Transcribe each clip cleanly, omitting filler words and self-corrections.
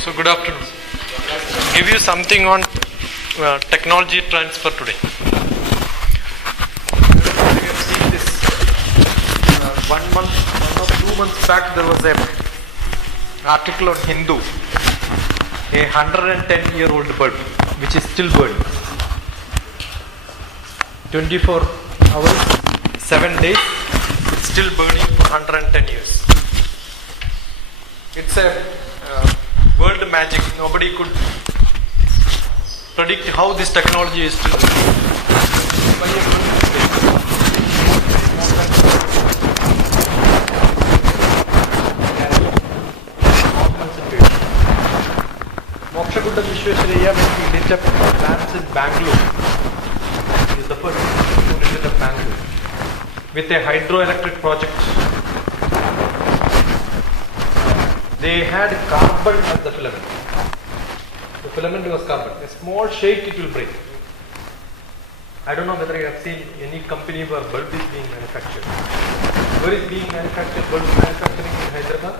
So good afternoon. Give you something on technology transfer today. You have seen this 1 month, 1 or 2 months back. There was an article on Hindu, a 110-year-old bulb which is still burning. 24 hours, 7 days, it's still burning for 110 years. It's a world magic. Nobody could predict how this technology is still. Mokshaguda Vishwesvaraya, when he lit up plants in Bangalore, he is the first who lit up Bangalore with a hydroelectric project. They had carbon as the filament. The filament was carbon. A small shake, it will break. I don't know whether you have seen any company where bulb is being manufactured. Where is being manufactured? Bulb manufacturing in Hyderabad?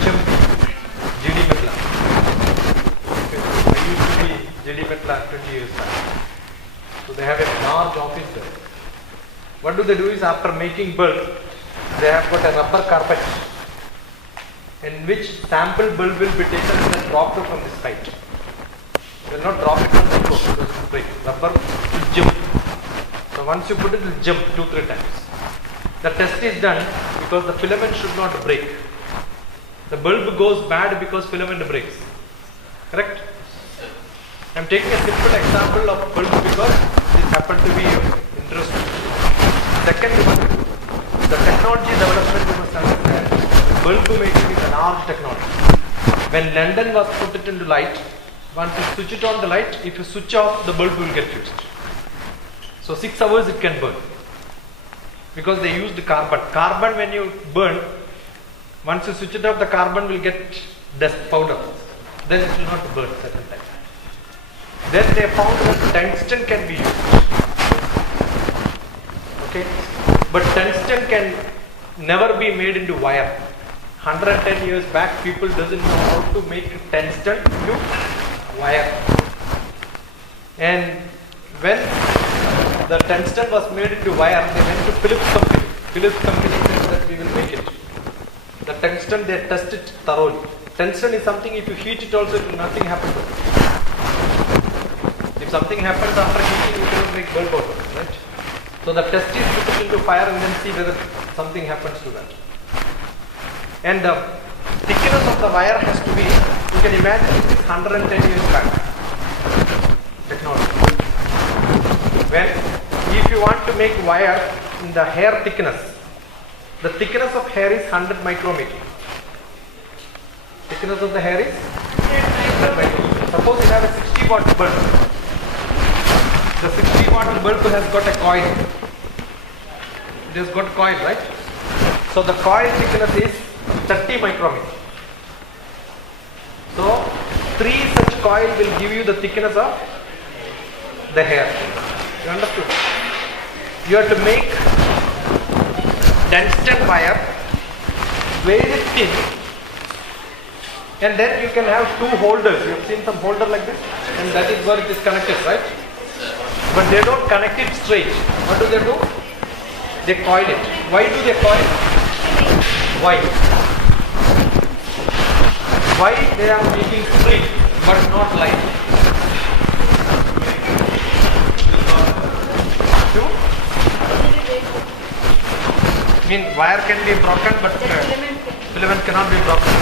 HMP, GD Metla. I used to be GD Metla 20 years back. So they have a large office there. What do? Is after making bulb, they have got a rubber carpet in which sample bulb will be taken and then dropped from this height. They will not drop it from the floor because it will break. Rubber will jump. So once you put it, it will jump 2-3 times. The test is done because the filament should not break. The bulb goes bad because filament breaks. Correct? I am taking a simple example of bulb because this happened to be interesting. Second one, the technology development you must understand. Bulb making is a large technology. When London was put it into light, once you switch it on the light, if you switch off, the bulb will get fused. So 6 hours it can burn. Because they used carbon. Carbon, when you burn, once you switch it off, the carbon will get dust powder. Then it will not burn certain time. Then they found that tungsten can be used. Okay, but tungsten can never be made into wire. 110 years back, people doesn't know how to make tungsten into wire. And when the tungsten was made into wire, they went to Philips company. Philips company said that we will make it. The tungsten, they test it thoroughly. Tungsten is something, if you heat it also, nothing happens to it. If something happens after heating, you cannot make bulb out of it, right? So the test is put it into fire and then see whether something happens to that. And the thickness of the wire has to be, you can imagine it is 110 years back technology. When, if you want to make wire in the hair thickness, the thickness of hair is 100 micrometer. Thickness of the hair is 100 micrometer. Suppose you have a 60 watt bulb. The 60 watt bulb has got a coil. It has got coil, right? So the coil thickness is 30 micrometer. So 3 such coil will give you the thickness of the hair. You understood? You have to make tungsten wire very thin, and then you can have 2 holders. You have seen some holder like this, and that is where it is connected, right? But they don't connect it straight. What do? They coil it. Why do they coil? Why? Why they are making spring but not line? I mean, wire can be broken, but filament cannot be broken.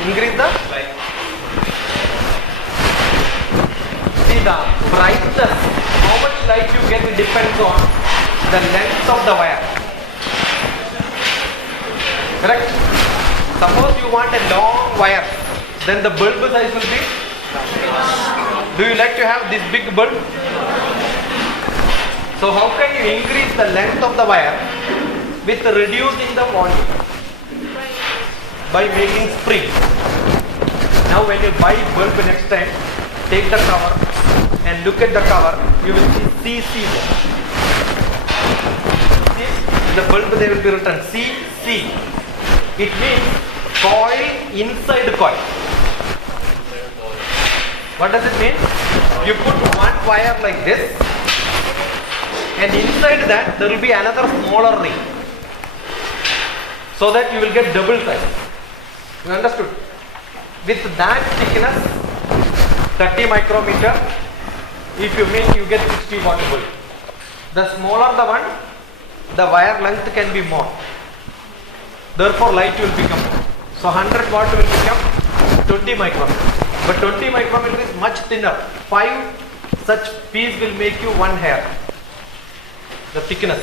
Increase the see the brightness, how much light you get depends on the length of the wire. Correct? Suppose you want a long wire, then the bulb size will be. Do you like to have this big bulb? So how can you increase the length of the wire with reducing the volume? By making spring. Now when you buy bulb next time, take the cover and look at the cover. you will see CC there. See, in the bulb they will be written CC. It means coil inside coil. What does it mean? You put one wire like this, and inside that there will be another smaller ring, so that you will get double size. You understood? With that thickness, 30 micrometer, if you make, you get 60 watt bulb. The smaller the one, the wire length can be more. Therefore light will become more. So 100 watt will become 20 micrometer. But 20 micrometer is much thinner. 5 such piece will make you one hair. The thickness.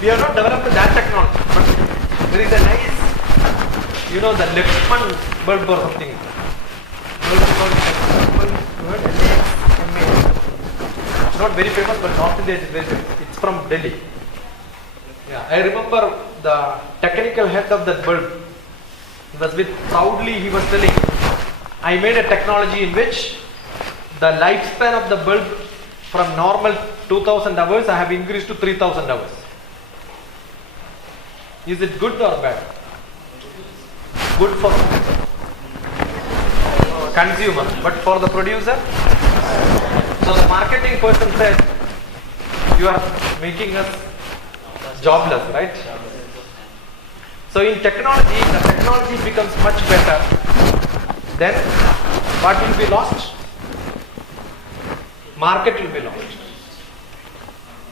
We have not developed that technology, but there is a nice, you know, the Lexman bulb or something. It's not very famous, but North India is very famous. It's from Delhi. Yeah, I remember the technical head of that bulb. He was with proudly. He was telling, I made a technology in which the lifespan of the bulb from normal 2000 hours I have increased to 3000 hours. Is it good or bad? Good for consumer, but for the producer? So the marketing person said, you are making us jobless, right? So in technology, the technology becomes much better. Then what will be lost? Market will be lost.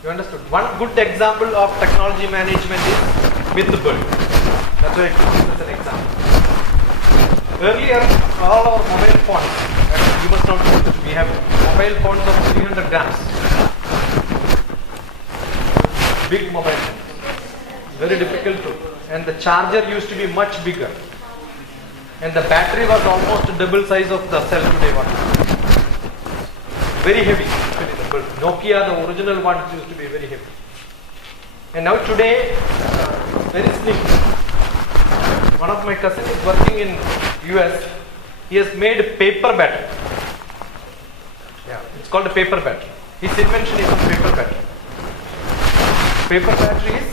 You understood? One good example of technology management is with the bulb. That's why I took this as an example. Earlier, all our mobile phones, you must not know that we have mobile phones of 300 grams. Big mobile phones. Very difficult to. And the charger used to be much bigger. And the battery was almost double size of the cell today one. Very heavy actually the bulb. Nokia, the original ones used to be very heavy. And now today, very slim. One of my cousins is working in US. He has made paper battery. Yeah, it's called a paper battery. His invention is a paper battery. Paper battery is,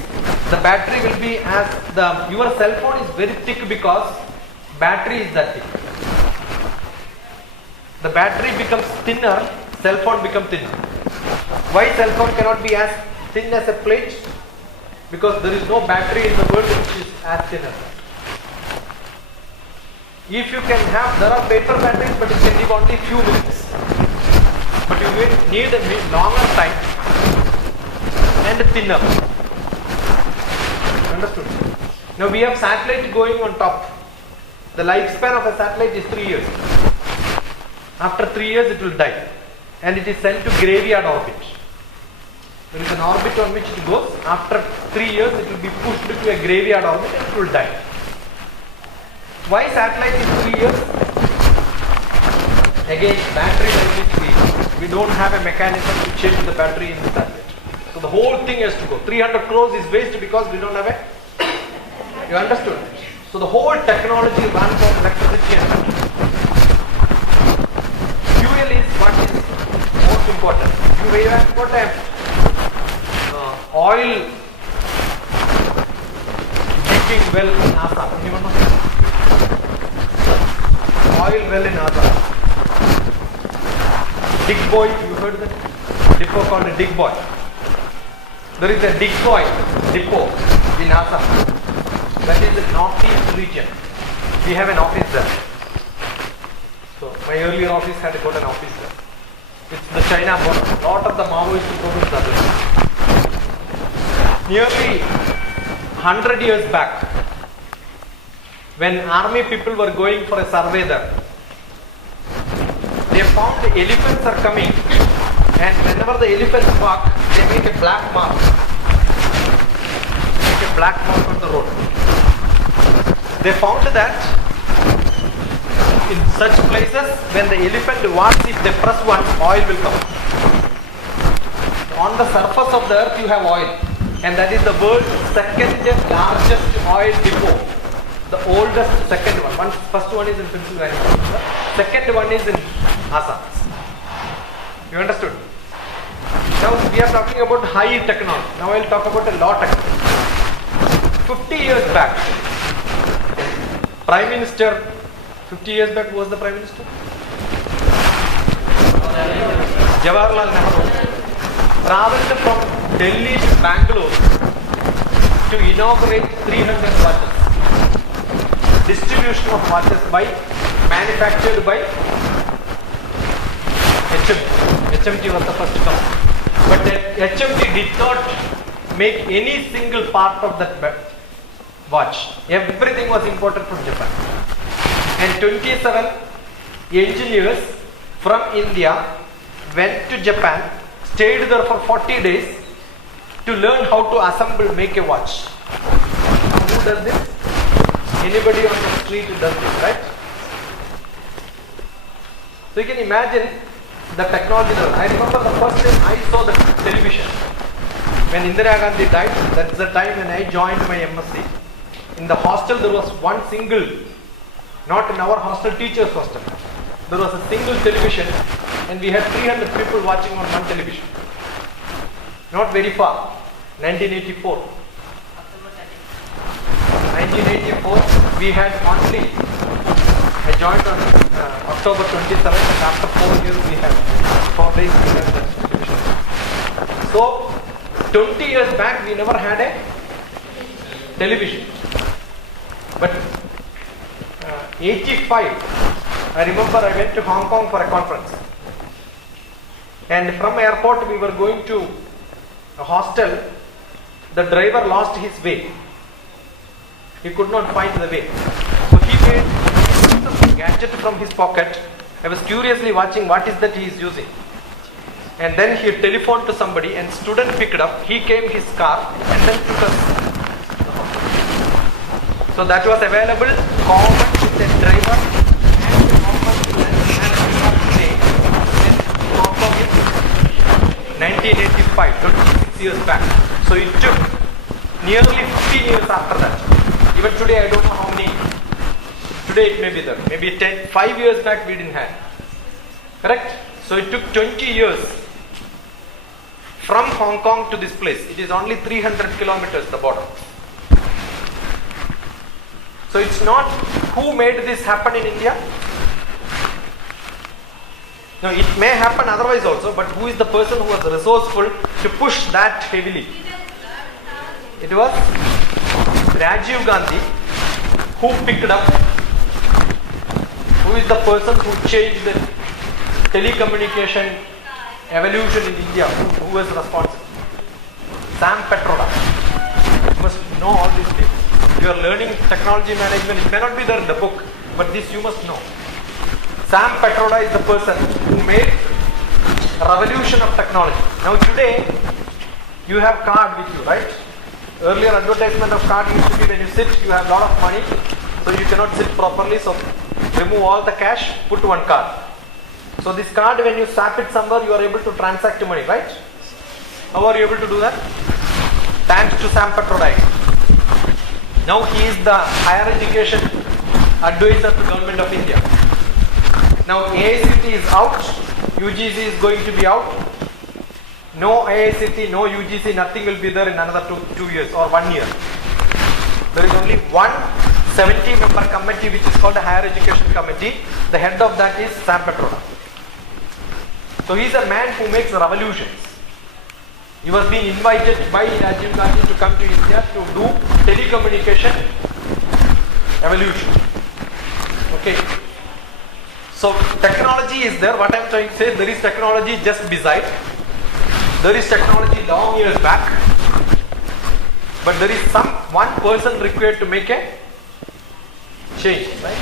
the battery will be as your cell phone is very thick because battery is that thick. The battery becomes thinner, cell phone becomes thinner. Why cell phone cannot be as thin as a plate? Because there is no battery in the world which is as thin as that. If you can have, there are paper batteries, but it can give only few minutes. But you will need a longer time and thinner. Understood? Now we have satellite going on top. The lifespan of a satellite is 3 years. After 3 years it will die. And it is sent to graveyard orbit. There is an orbit on which it goes. After 3 years it will be pushed to a graveyard orbit and it will die. Why satellite is 3 years? Again, battery life is 3 years. We don't have a mechanism to change the battery in the satellite. So the whole thing has to go. 300 crores is waste because we don't have a... You understood? So the whole technology runs on electricity and battery. Fuel is what is most important. You have got a oil digging well in Assam. Anyone know? Oil well in Assam. Dig boy, you heard that? Depot called a dig boy. There is a dig boy depot in Assam. That is the northeast region. We have an office there. So my earlier office had got an office there. It's the China border. A lot of the Maoists go to the other side. Nearly 100 years back, when army people were going for a survey there, they found the elephants are coming, and whenever the elephants walk, they make a black mark. Make a black mark on the road. They found that in such places, when the elephant walks, if they press one, oil will come. On the surface of the earth you have oil, and that is the world's second largest oil depot. The oldest second one. First one is in Pennsylvania. The second one is in Assam. You understood? Now we are talking about high technology. Now I will talk about a low technology. 50 years back, Prime Minister, 50 years back, who was the Prime Minister? Jawaharlal Nehru traveled from Delhi to Bangalore to inaugurate 300 watches. Distribution of watches manufactured by HMT. HMT was the first company. But HMT did not make any single part of that watch. Everything was imported from Japan. And 27 engineers from India went to Japan, stayed there for 40 days to learn how to assemble, make a watch. Who does this? Anybody on the street does this, right? So you can imagine the technology. I remember the first time I saw the television. When Indira Gandhi died, that's the time when I joined my MSc. In the hostel there was one single, not in our hostel, teachers hostel. There was a single television and we had 300 people watching on one television. Not very far. 1984. 1984 we had only, I joined on October 27th and after 4 years we had 4 days we had that television. So 20 years back we never had a television. But 85, I remember I went to Hong Kong for a conference. And from airport we were going to a hostel. The driver lost his way. He could not find the way. So he made a gadget from his pocket. I was curiously watching what is that he is using. And then he telephoned to somebody and student picked up. He came his car and then took us. So that was available common with the driver and common with the Hong Kong in 1985, 26 years back. So it took nearly 15 years after that. Even today I don't know how many. Today it may be there. Maybe 5 years back we didn't have. Correct? So it took 20 years from Hong Kong to this place. It is only 300 kilometers the border. So it's not who made this happen in India. No, it may happen otherwise also, but who is the person who was resourceful to push that heavily? It was Rajiv Gandhi who picked up. Who is the person who changed the telecommunication evolution in India? Who was responsible? Sam Petroda. You must know all these things. You are learning technology management. It may not be there in the book, but this you must know. Sam Petroda is the person who made a revolution of technology. Now today, you have card with you, right? Earlier advertisement of card used to be when you sit, you have a lot of money, so you cannot sit properly, so remove all the cash, put one card. So this card, when you swap it somewhere, you are able to transact money, right? How are you able to do that? Thanks to Sam Petroda. Now he is the higher education advisor to Government of India. Now AICT is out, UGC is going to be out. No AICT, no UGC, nothing will be there in another two years or 1 year. There is only one 70-member committee which is called the Higher Education Committee. The head of that is Sam Petroda. So he is a man who makes revolutions. He was being invited by Rajiv Gandhi to come to India to do telecommunication evolution. Okay. So technology is there. What I am trying to say, there is technology just beside. There is technology long years back. But there is one person required to make a change. Right?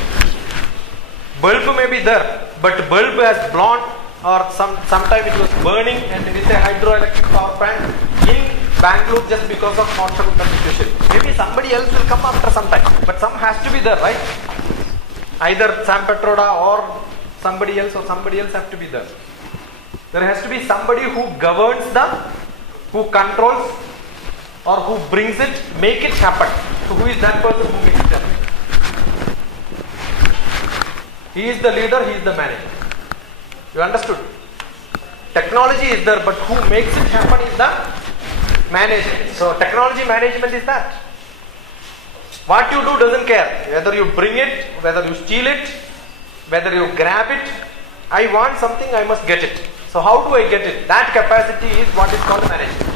Bulb may be there, but bulb has blown, or sometime it was burning, and with a hydroelectric power plant in Bangalore just because of water contamination. Maybe somebody else will come after some time, but some has to be there, right? Either Sam Petroda or somebody else have to be there. There has to be somebody who governs who controls, or who brings it, make it happen. So who is that person who makes it happen? He is the leader, he is the manager. You understood? Technology is there, but who makes it happen is the management. So technology management is that. What you do doesn't care. Whether you bring it, whether you steal it, whether you grab it. I want something, I must get it. So how do I get it? That capacity is what is called management.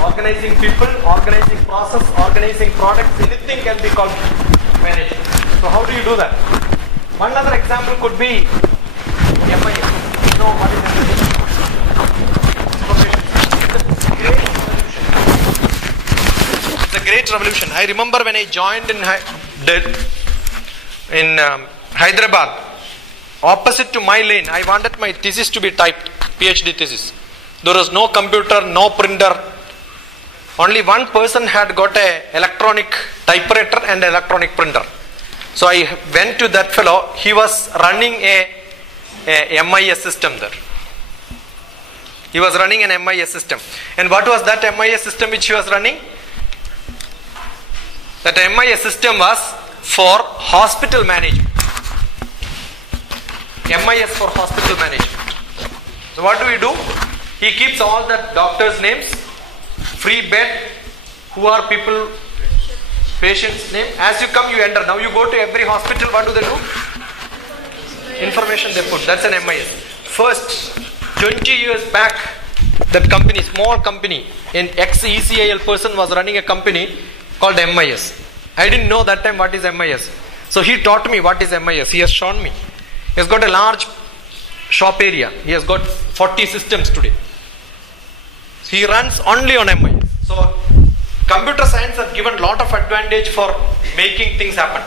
Organizing people, organizing process, organizing products, anything can be called management. So how do you do that? One other example could be MIS. You know what is MIS? It's a great revolution. I remember when I joined in Hyderabad, opposite to my lane, I wanted my thesis to be typed, PhD thesis. There was no computer, no printer. Only one person had got a electronic typewriter and electronic printer. So I went to that fellow. He was running a MIS system there. He was running an MIS system. And what was that MIS system which he was running? That MIS system was for hospital management. MIS for hospital management. So what do? He keeps all the doctors' names, free bed, who are people, patient's name. As you come, you enter. Now you go to every hospital, what do? Information they put. That's an MIS. First, 20 years back, that company, small company, an ex-ECIL person was running a company called MIS. I didn't know that time what is MIS. So he taught me what is MIS. He has shown me. He has got a large shop area. He has got 40 systems today. He runs only on MIS. So computer science has given a lot of advantage for making things happen.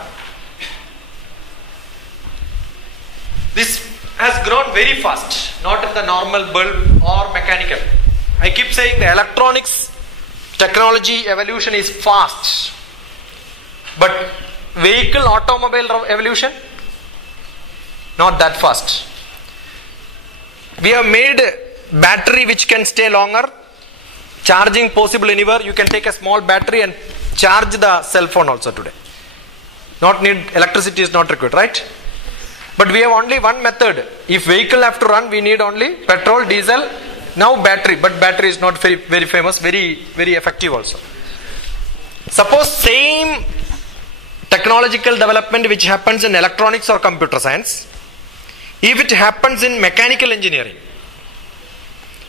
This has grown very fast, not in the normal bulb or mechanical. I keep saying the electronics technology evolution is fast, but vehicle automobile evolution not that fast. We have made battery which can stay longer, charging possible anywhere. You can take a small battery and charge the cell phone also today. Not need electricity is not required, right? But we have only one method. If vehicle have to run, we need only petrol, diesel, now battery. But battery is not very, very famous, very, very effective also. Suppose same technological development which happens in electronics or computer science, if it happens in mechanical engineering,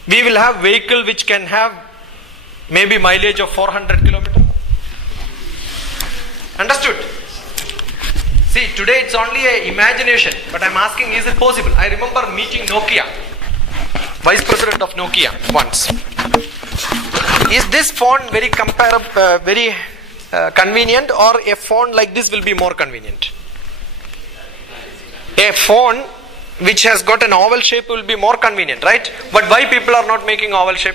we will have vehicle which can have maybe mileage of 400 kilometers. Understood? See, today it's only an imagination, but I'm asking, is it possible? I remember meeting Nokia, vice president of Nokia once. Is this phone very convenient, or a phone like this will be more convenient? A phone which has got an oval shape will be more convenient, right? But why people are not making oval shape?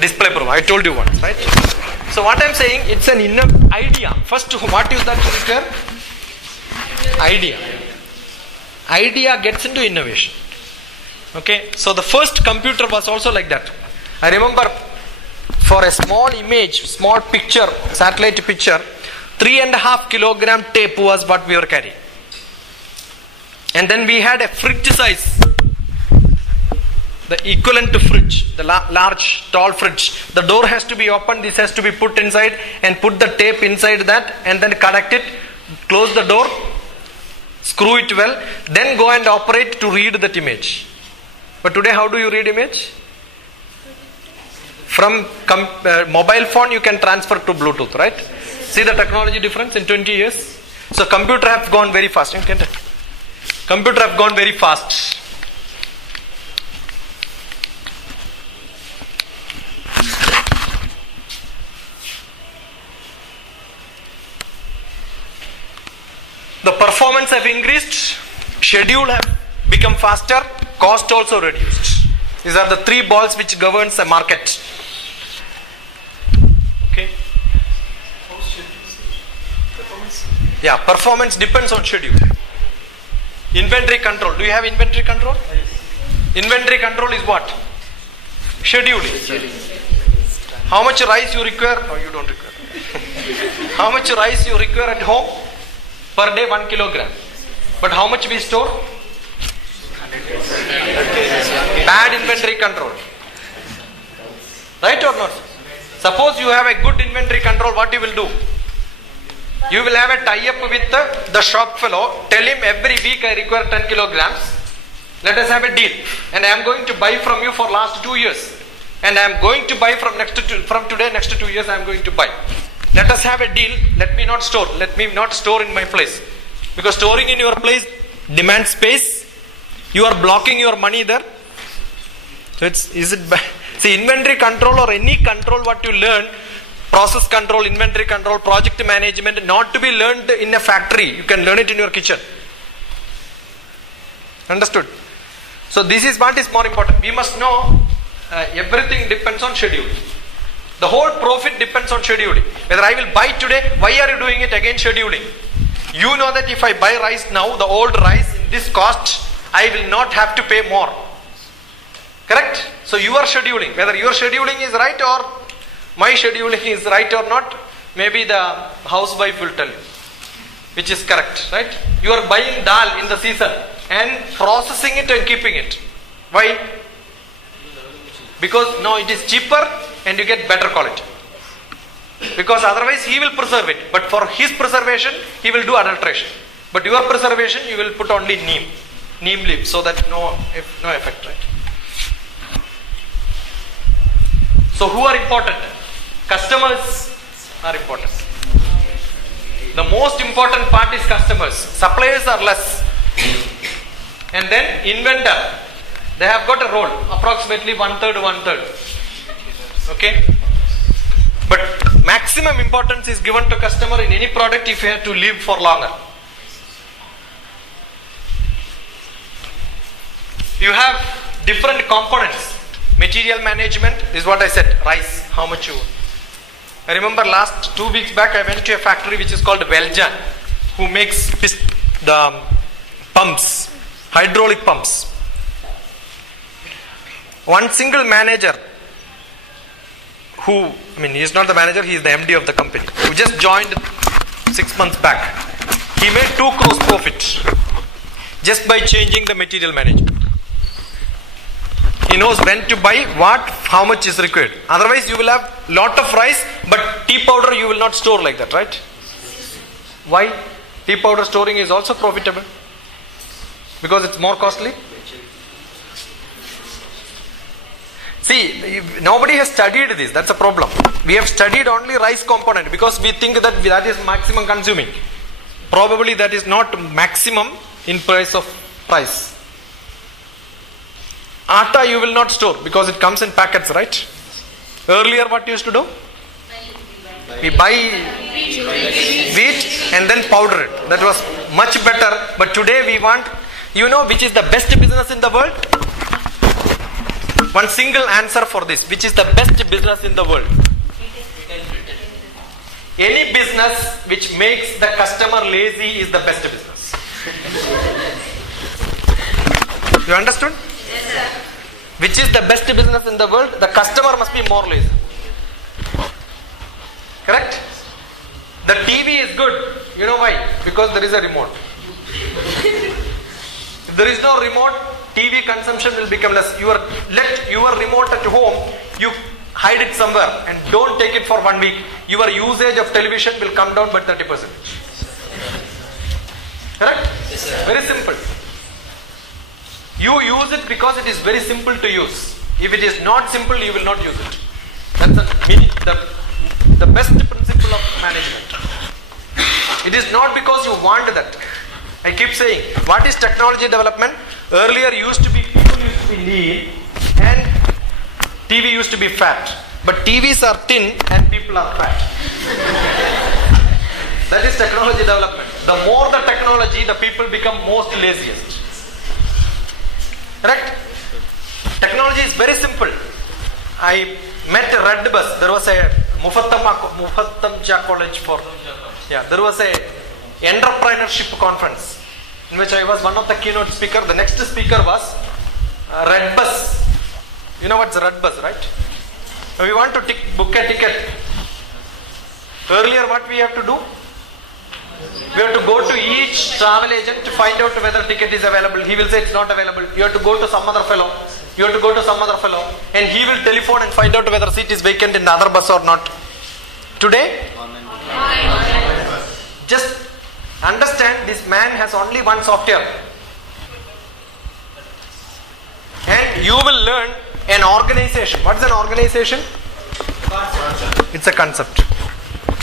Display problem. I told you once, right? So what I'm saying, it's an inner idea. First, what is that require? Idea. Idea gets into innovation. Okay. So the first computer was also like that. I remember for a small image, small picture, satellite picture, 3.5 kilogram tape was what we were carrying. And then we had a fridge size, the equivalent to fridge, the large tall fridge. The door has to be opened, this has to be put inside, and put the tape inside that, and then connect it, close the door, screw it well, then go and operate to read that image. But today how do you read image? From mobile phone you can transfer to Bluetooth, right? See the technology difference in 20 years? So computer have gone very fast. Computer have gone very fast. The performance have increased, schedule have become faster, cost also reduced. These are the three balls which governs a market. Okay. Yeah, performance depends on schedule. Inventory control. Do you have inventory control? Yes. Inventory control is what? Scheduling. How much rice you require? No, you don't require. How much rice you require at home? Per day 1 kilogram. But how much we store? 100 kgs. bad inventory control. Right or not? Suppose you have a good inventory control, what you will do? You will have a tie-up with the shop fellow, tell him every week I require 10 kilograms. Let us have a deal. And I am going to buy from you for last 2 years. And I am going to buy from today, next 2 years I am going to buy. Let us have a deal. Let me not store in my place. Because storing in your place demands space. You are blocking your money there. So see, inventory control or any control what you learn, process control, inventory control, project management, not to be learned in a factory. You can learn it in your kitchen. Understood? So this is what is more important. We must know everything depends on schedule. The whole profit depends on scheduling. Whether I will buy today, why are you doing it again scheduling? You know that if I buy rice now, the old rice in this cost, I will not have to pay more. Correct? So you are scheduling. Whether your scheduling is right or my scheduling is right or not, maybe the housewife will tell you which is correct, right? You are buying dal in the season and processing it and keeping it. Why? Because no, it is cheaper and you get better quality. Because otherwise he will preserve it. But for his preservation, he will do adulteration. But your preservation, you will put only neem leaf, so that no effect, right? So who are important? Customers are important. The most important part is customers. Suppliers are less. And then inventor. They have got a role. Approximately one third. Okay? But maximum importance is given to customer in any product if you have to live for longer. You have different components. Material management is what I said. Rice, how much you. I remember last 2 weeks back I went to a factory which is called Veljan, who makes the pumps, hydraulic pumps. One single manager he is not the manager, he is the MD of the company, who just joined 6 months back. He made 2 crores profit just by changing the material management. He knows when to buy what, how much is required. Otherwise you will have lot of rice, but tea powder you will not store like that, right? Why? Tea powder storing is also profitable. Because it's more costly. See, nobody has studied this. That's a problem. We have studied only rice component because we think that is maximum consuming. Probably that is not maximum in price. Atta you will not store because it comes in packets, right? Earlier what you used to do? We buy wheat and then powder it. That was much better. But today we want, which is the best business in the world? One single answer for this. Which is the best business in the world? Any business which makes the customer lazy is the best business. You understood? Yes, sir. Which is the best business in the world? The customer must be more lazy. Correct? The TV is good. You know why? Because there is a remote. If there is no remote, TV consumption will become less. Let your remote at home, you hide it somewhere and don't take it for 1 week. Your usage of television will come down by 30%. Correct? Yes, sir. Very simple. You use it because it is very simple to use. If it is not simple, you will not use it. That's the best principle of management. It is not because you want that. I keep saying, what is technology development? Earlier people used to be lean and TV used to be fat. But TVs are thin and people are fat. That is technology development. The more the technology, the people become most laziest. Correct? Technology is very simple. I met Redbus. There was a Mufattamcha College there was a entrepreneurship conference in which I was one of the keynote speaker. The next speaker was Redbus. You know what's Redbus, right? Now we want to book a ticket. Earlier what we have to do? We have to go to each travel agent to find out whether ticket is available. He will say it's not available. You have to go to some other fellow. You have to go to some other fellow and he will telephone and find out whether seat is vacant in the other bus or not. Today, just understand this man has only one software. And you will learn an organization. What is an organization? It's a concept.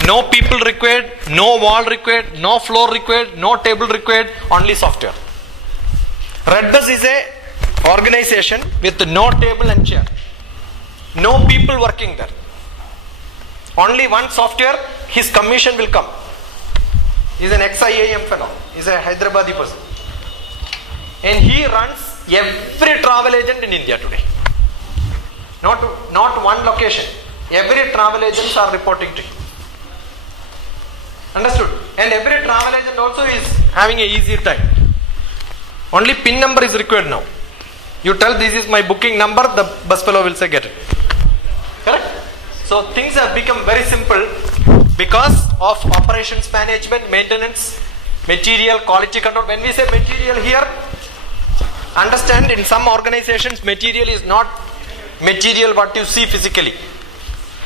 No people required, no wall required, no floor required, no table required, only software. Redbus is a organization with no table and chair. No people working there. Only one software, his commission will come. He is an ex-IIM fellow. He is a Hyderabadi person. And he runs every travel agent in India today. Not one location. Every travel agents are reporting to him. Understood? And every travel agent also is having a easier time. Only PIN number is required now. You tell this is my booking number, the bus fellow will say get it. Correct? So things have become very simple because of operations management, maintenance, material, quality control. When we say material here, understand in some organizations material is not material what you see physically.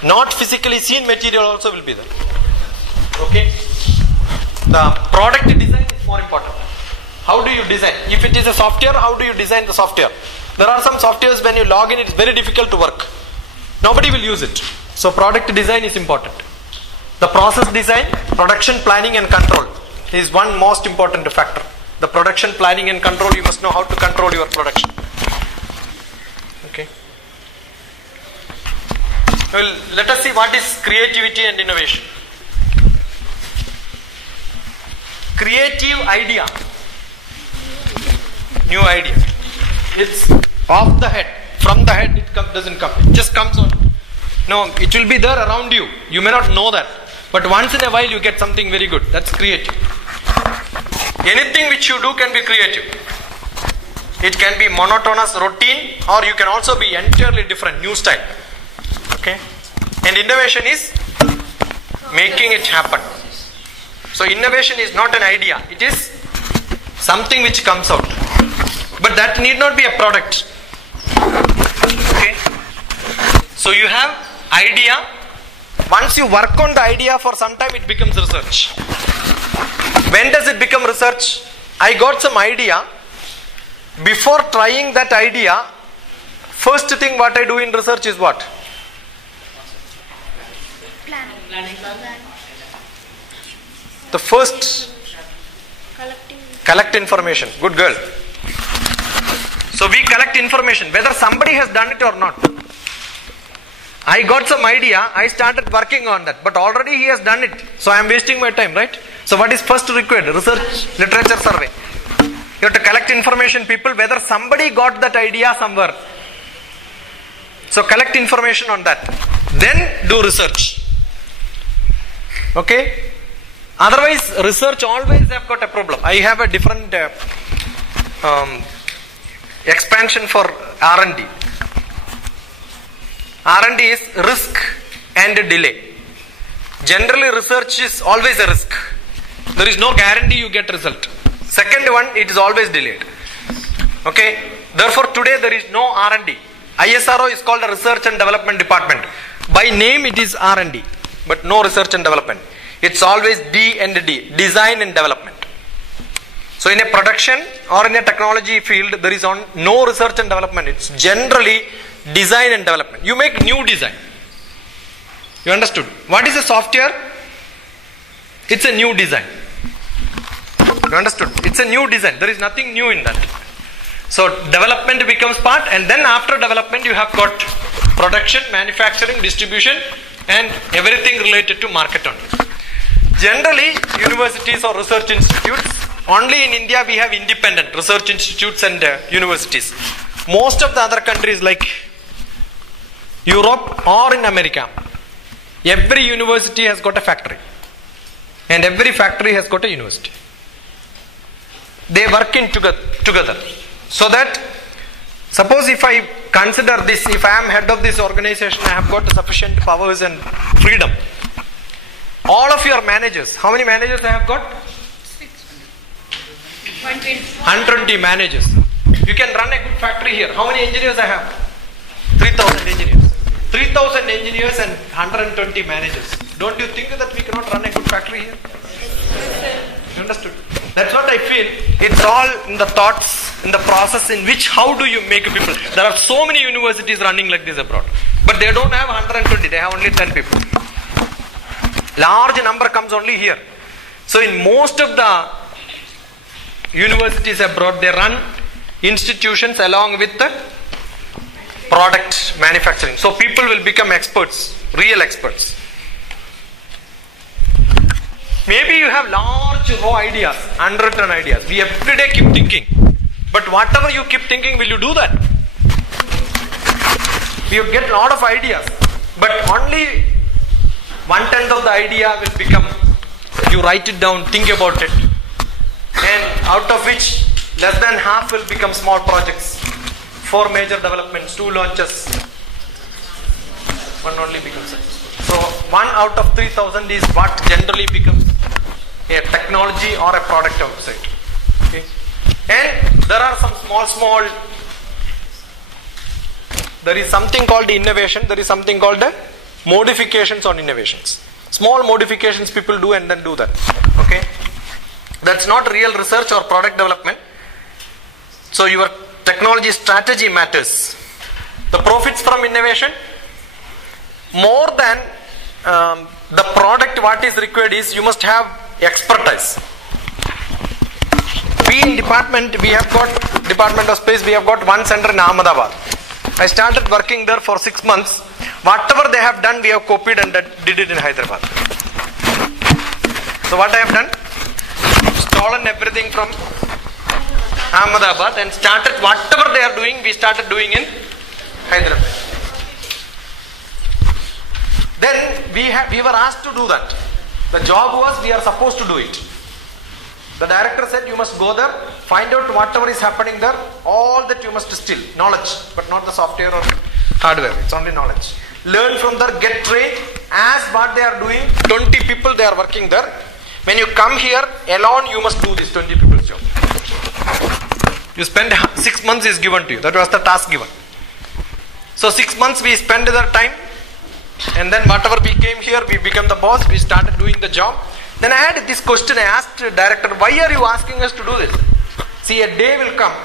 Not physically seen material also will be there. Okay? The product design is more important. How do you design? If it is a software, how do you design the software? There are some softwares when you log in, it's very difficult to work. Nobody will use it. So product design is important. The process design, production planning and control is one most important factor. The production planning and control, you must know how to control your production. Okay. Well, let us see what is creativity and innovation. Creative idea. New idea. It's off the head. From the head it doesn't come. It just comes on. No, it will be there around you. You may not know that. But once in a while you get something very good. That's creative. Anything which you do can be creative. It can be monotonous, routine, or you can also be entirely different, new style. Okay? And innovation is making it happen. So innovation is not an idea. It is something which comes out. But that need not be a product. Okay? So you have idea. Once you work on the idea for some time, it becomes research. When does it become research? I got some idea. Before trying that idea, first thing what I do in research is what? Planning. The first, collect information. Good girl. So we collect information, whether somebody has done it or not. I got some idea, I started working on that, but already he has done it. So I am wasting my time, right? So what is first required? Research, literature survey. You have to collect information, people, whether somebody got that idea somewhere. So collect information on that. Then do research. Okay? Otherwise, research always have got a problem. I have a different expansion for R&D. R&D is risk and delay. Generally, research is always a risk. There is no guarantee you get result. Second one, it is always delayed. Okay? Therefore, today there is no R&D. ISRO is called a Research and Development Department. By name, it is R&D, but no research and development. It's always D and D, design and development. So in a production or in a technology field, there is no research and development. It's generally design and development. You make new design. You understood? What is a software? It's a new design. You understood? It's a new design. There is nothing new in that. So development becomes part, and then after development you have got production, manufacturing, distribution, and everything related to market only. Generally, universities or research institutes, only in India we have independent research institutes and universities. Most of the other countries like Europe or in America, every university has got a factory. And every factory has got a university. They work in together. So that, suppose if I consider this, if I am head of this organization, I have got sufficient powers and freedom. All of your managers, how many managers I have got? 120 managers. You can run a good factory here. How many engineers I have? 3,000 engineers. 3,000 engineers and 120 managers. Don't you think that we cannot run a good factory here? You understood? That's what I feel. It's all in the thoughts, in the process in which how do you make people. There are so many universities running like this abroad. But they don't have 120. They have only 10 people. Large number comes only here. So in most of the universities abroad, they run institutions along with the product manufacturing. So people will become experts, real experts. Maybe you have large raw ideas, unwritten ideas. We every day keep thinking. But whatever you keep thinking, will you do that? You get a lot of ideas. But only 1/10 of the idea will become, you write it down, think about it. And out of which, less than half will become small projects. 4 major developments, 2 launches. One only becomes successful. So 1 out of 3,000 is what generally becomes a technology or a product outside. Okay. And there are some small, there is something called innovation, there is something called modifications on innovations. Small modifications people do and then do that. Okay. That's not real research or product development. So your technology strategy matters. The profits from innovation, more than the product, what is required is you must have expertise. We in department, we have got Department of Space, we have got one center in Ahmedabad. I started working there for 6 months. Whatever they have done, we have copied and did it in Hyderabad. So what I have done? Stolen everything from Ahmedabad and started whatever they are doing, we started doing in Hyderabad. Then we were asked to do that. The job was we are supposed to do it. The director said you must go there, find out whatever is happening there, all that you must steal. Knowledge, but not the software or hardware, it's only knowledge. Learn from there, get trained as what they are doing. 20 people they are working there. When you come here alone, you must do this 20 people's job. You spend 6 months is given to you. That was the task given. So 6 months we spend their time, and then whatever we came here, we became the boss, we started doing the job. Then I had this question, I asked the director, why are you asking us to do this? See, a day will come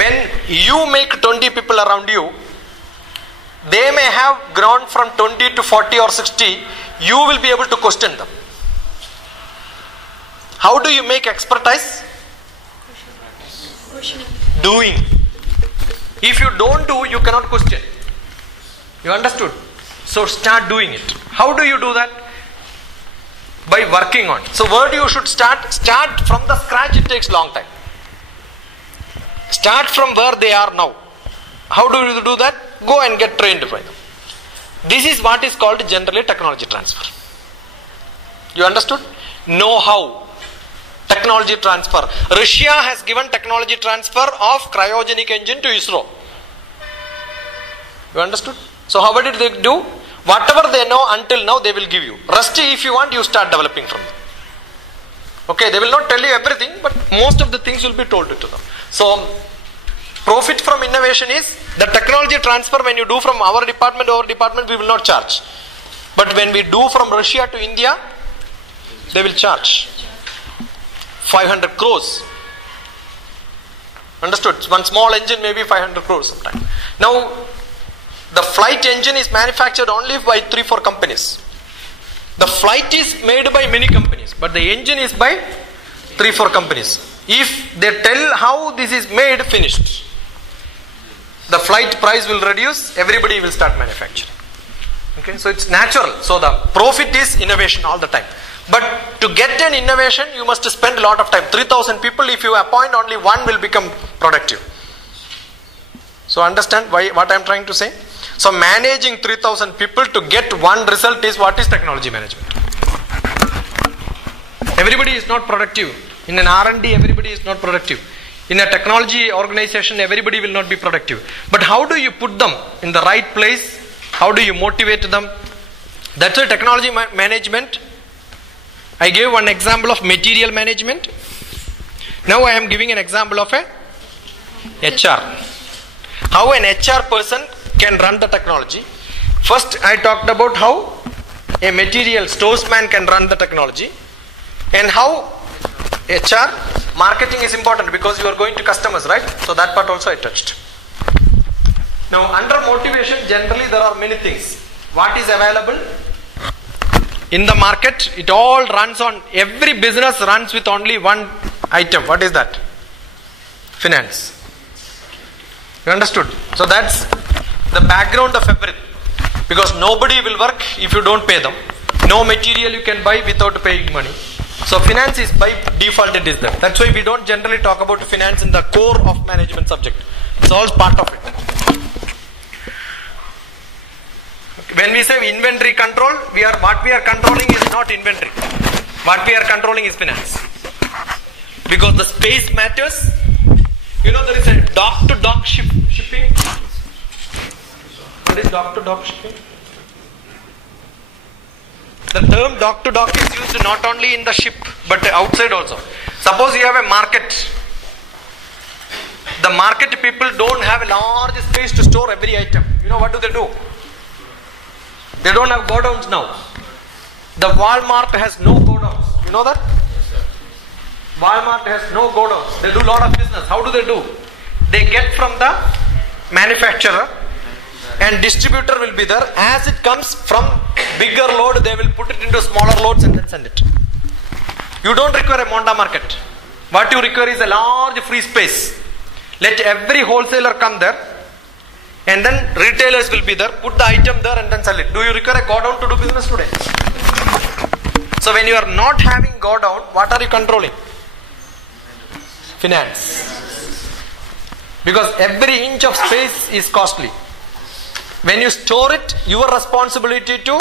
when you make 20 people around you, they may have grown from 20 to 40 or 60, you will be able to question them. How do you make expertise? Doing. If you don't do, you cannot question. You understood? So start doing it. How do you do that? By working on. So where you should start? Start from the scratch, it takes long time. Start from where they are now. How do you do that? Go and get trained by them. This is what is called generally technology transfer. You understood? Know-how. Technology transfer. Russia has given technology transfer of cryogenic engine to ISRO. You understood? So how did they do? Whatever they know until now, they will give you. Rest, if you want, you start developing from them. Okay, they will not tell you everything, but most of the things will be told to them. So, profit from innovation is the technology transfer. When you do from our department, we will not charge. But when we do from Russia to India, they will charge 500 crores. Understood? One small engine may be 500 crores sometimes. Now, the flight engine is manufactured only by 3-4 companies. The flight is made by many companies, but the engine is by 3-4 companies. If they tell how this is made, finished. The flight price will reduce, everybody will start manufacturing. Okay, so it's natural. So the profit is innovation all the time. But to get an innovation, you must spend a lot of time. 3,000 people, if you appoint, only one will become productive. So understand what I am trying to say? So managing 3,000 people to get one result is what is technology management. Everybody is not productive. In an R&D, everybody is not productive. In a technology organization, everybody will not be productive. But how do you put them in the right place? How do you motivate them? That's why technology management. I gave one example of material management. Now I am giving an example of a HR. How an HR person can run the technology. First, I talked about how a material stores man can run the technology, and how HR marketing is important because you are going to customers, right? So that part also I touched. Now, under motivation, generally there are many things. What is available in the market? It all runs on, every business runs with only one item. What is that? Finance. You understood? So that's the background of everything. Because nobody will work if you don't pay them. No material you can buy without paying money. So finance is by default it is there. That's why we don't generally talk about finance in the core of management subject. It's all part of it. When we say inventory control, what we are controlling is not inventory. What we are controlling is finance. Because the space matters. You know there is a dock-to-dock shipping. What is dock-to-dock shipping? The term dock-to-dock is used not only in the ship but outside also. Suppose you have a market. The market people don't have a large space to store every item. You know what do? They don't have godowns now. The Walmart has no godowns. You know that? Walmart has no godowns. They do a lot of business. How do? They get from the manufacturer, and distributor will be there. As it comes from bigger load, they will put it into smaller loads and then send it. You don't require a Monda market. What you require is a large free space. Let every wholesaler come there, and then retailers will be there. Put the item there and then sell it. Do you require a godown to do business today? So when you are not having godown, what are you controlling? Finance. Because every inch of space is costly. When you store it, your responsibility to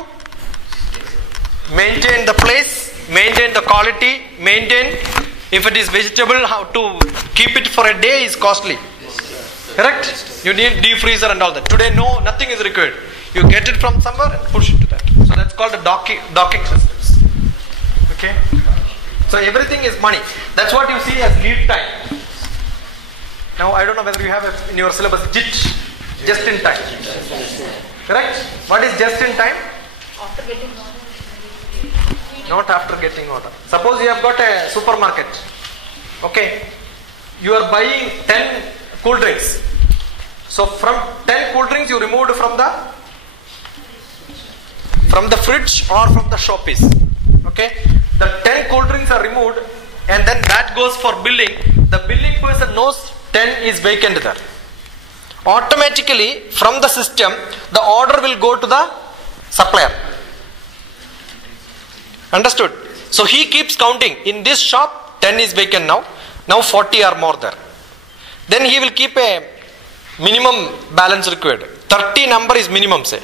maintain the place, maintain the quality, maintain, if it is vegetable, how to keep it for a day is costly. Correct? You need deep freezer and all that. Today, no, nothing is required. You get it from somewhere and push it to that. So that's called the docking systems. Okay? So everything is money. That's what you see as lead time. Now I don't know whether you have in your syllabus JIT, just in time. Correct? What is just in time? After getting order. Not after getting order. Suppose you have got a supermarket. Okay. You are buying 10 cool drinks. So from 10 cool drinks you removed from the fridge or from the showpiece. Okay. The 10 cool drinks are removed, and then that goes for billing. The billing person knows 10 is vacant there. Automatically from the system the order will go to the supplier. Understood? So he keeps counting. In this shop 10 is vacant now. Now 40 are more there. Then he will keep a minimum balance required. 30 number is minimum, say.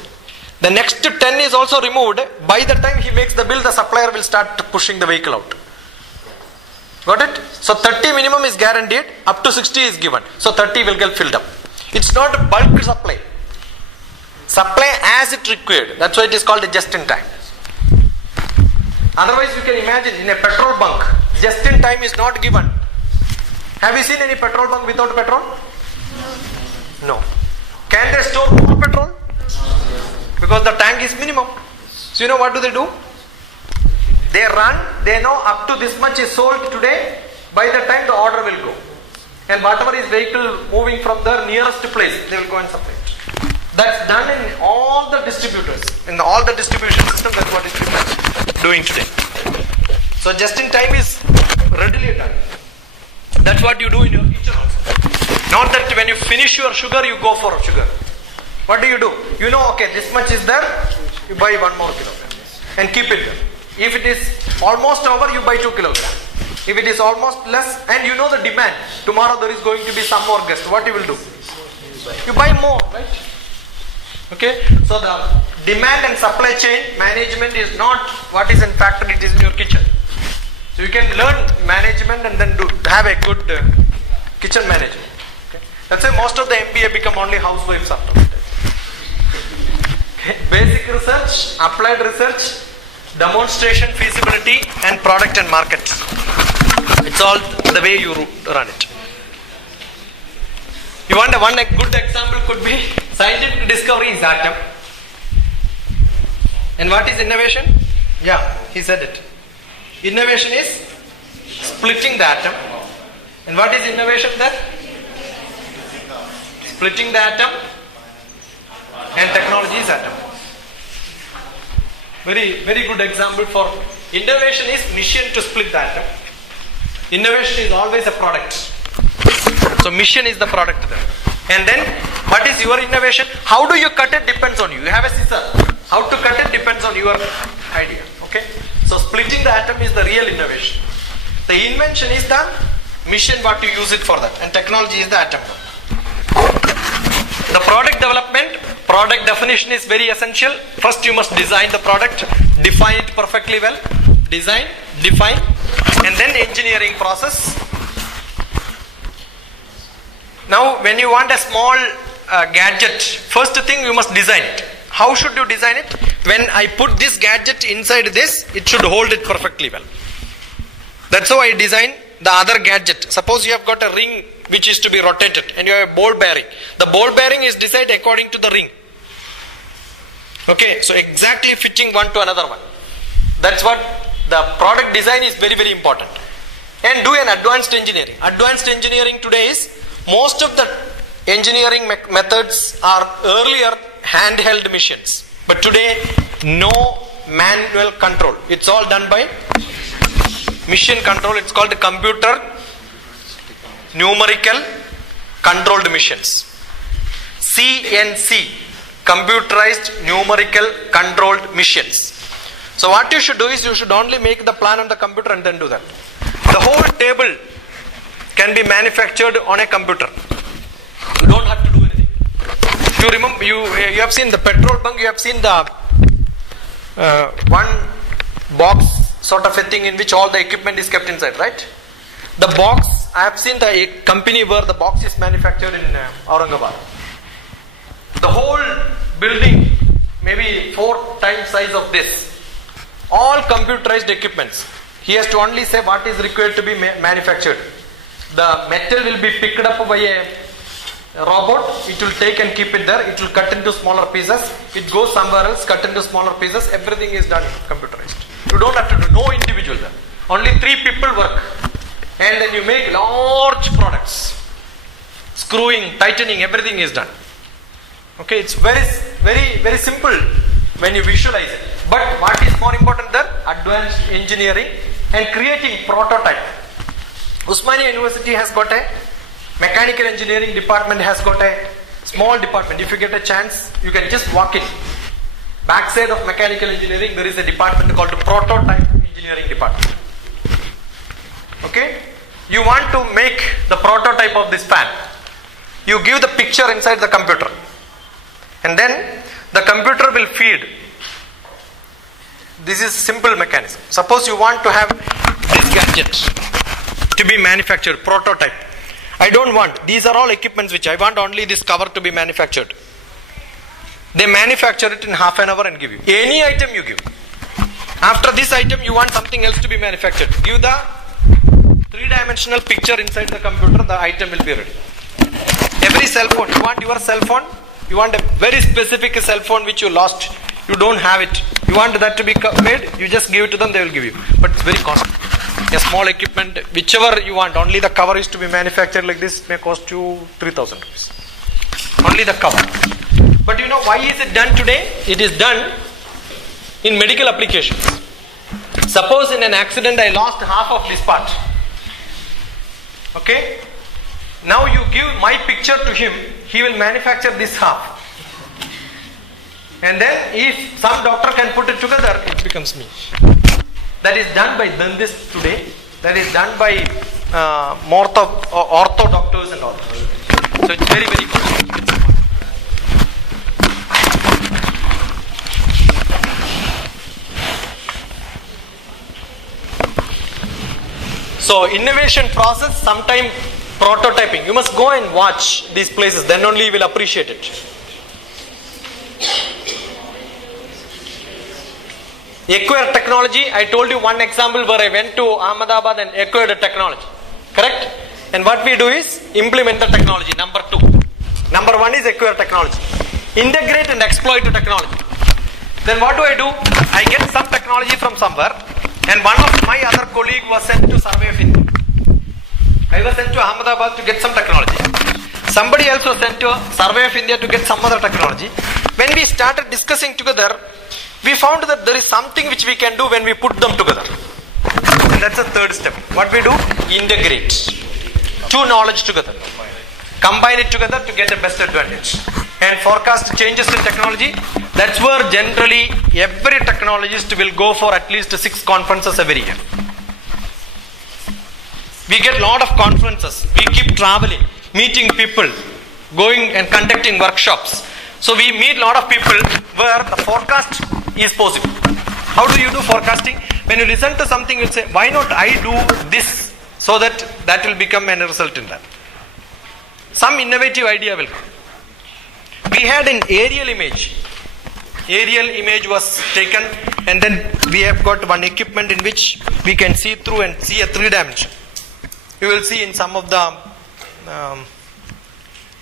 The next 10 is also removed. By the time he makes the bill, the supplier will start pushing the vehicle out. Got it? So 30 minimum is guaranteed. Up to 60 is given. So 30 will get filled up. It's not bulk supply. Supply as it required. That's why it is called a just in time. Otherwise you can imagine in a petrol bunk, just in time is not given. Have you seen any petrol bunk without petrol? No. Can they store more petrol? Because the tank is minimum. So you know what do? They run, they know up to this much is sold today. By the time the order will go. And whatever is vehicle moving from the nearest place, they will go and supply it. That's done in all the distributors. In all the distribution system, that's what is doing today. So just in time is readily done. That's what you do in your kitchen also. Not that when you finish your sugar, you go for sugar. What do? You know, okay, this much is there, you buy 1 more kilogram and keep it there. If it is almost over, you buy 2 kilograms. If it is almost less, and you know the demand, tomorrow there is going to be some more guest, what you will do? You buy more, right? Okay, so the demand and supply chain management is not what is in factory, it is in your kitchen. So you can learn management and then have a good kitchen management. Okay? That's why most of the MBA become only housewives after that. Okay? Basic research, applied research, demonstration, feasibility, and product and market. It's all the way you run it. You want one good example could be scientific discovery is atom. And what is innovation? Yeah, he said it. Innovation is splitting the atom. And what is innovation then? Splitting the atom. And technology is atom. Very, very good example for innovation is mission to split the atom. Innovation is always a product. So mission is the product there. And then what is your innovation? How do you cut it depends on you. You have a scissor. How to cut it depends on your idea. Okay. So splitting the atom is the real innovation. The invention is the mission what you use it for that. And technology is the atom. The product development, product definition is very essential. First you must design the product, define it perfectly well. Design, define, and then engineering process. Now when you want a small gadget, first thing you must design it. How should you design it? When I put this gadget inside this, it should hold it perfectly well. That's how I design the other gadget. Suppose you have got a ring which is to be rotated and you have a ball bearing. The ball bearing is designed according to the ring. Okay, so exactly fitting one to another one. That's what the product design is very, very important. And do an advanced engineering. Advanced engineering today is most of the engineering methods are earlier handheld machines. But today no manual control. It's all done by machine control. It's called computer numerical controlled machines. CNC, computerized numerical controlled machines. So what you should do is you should only make the plan on the computer and then do that. The whole table can be manufactured on a computer. You don't have to do anything. You remember, you have seen the petrol bunk, you have seen the one box sort of a thing in which all the equipment is kept inside, right? The box, I have seen the company where the box is manufactured in Aurangabad. The whole building, maybe 4 times size of this, all computerized equipments. He has to only say what is required to be manufactured. The metal will be picked up by a robot. It will take and keep it there. It will cut into smaller pieces. It goes somewhere else, cut into smaller pieces. Everything is done computerized. You don't have to do no individual there. Only 3 people work. And then you make large products. Screwing, tightening, everything is done. Okay, it's very, very, very simple when you visualize it. But what is more important there? Advanced engineering and creating prototype. Usmania University has got a mechanical engineering department, has got a small department. If you get a chance, you can just walk in. Backside of mechanical engineering, there is a department called prototype engineering department. Okay? You want to make the prototype of this fan. You give the picture inside the computer. And then the computer will feed. This is simple mechanism. Suppose you want to have this gadget to be manufactured, prototype. I don't want, these are all equipments which I want only this cover to be manufactured. They manufacture it in half an hour and give you. Any item you give. After this item you want something else to be manufactured. Give the 3-dimensional picture inside the computer, the item will be ready. Every cell phone, you want your cell phone, you want a very specific cell phone which you lost, you don't have it. You want that to be made, you just give it to them, they will give you. But it's very costly. A small equipment, whichever you want, only the cover is to be manufactured like this, may cost you 3,000 rupees. Only the cover. But you know why is it done today? It is done in medical applications. Suppose in an accident I lost half of this part. Okay? Now you give my picture to him, he will manufacture this half. And then if some doctor can put it together, it becomes me. That is done by dentists today. That is done by ortho doctors and all. So it's very, very good. So innovation process, sometime prototyping. You must go and watch these places, then only you will appreciate it. Acquire technology. I told you one example where I went to Ahmedabad and acquired a technology. Correct? and what we do is implement the technology. Number 2. Number 1 is acquire technology. Integrate and exploit the technology. Then what do? I get some technology from somewhere, and one of my other colleague was sent to Survey of India. I was sent to Ahmedabad to get some technology. Somebody else was sent to Survey of India to get some other technology. When we started discussing together, we found that there is something which we can do when we put them together. And that's the third step. What we do? Integrate. Two knowledge together. Combine it together to get the best advantage. And forecast changes in technology. That's where generally every technologist will go for at least 6 conferences every year. We get lot of conferences. We keep traveling, meeting people, going and conducting workshops. So we meet lot of people where the forecast is possible. How do you do forecasting? When you listen to something, you'll say, why not I do this, so that will become a result in that. Some innovative idea will come. We had an aerial image. Aerial image was taken, and then we have got one equipment in which we can see through and see a 3 dimension. You will see in some of the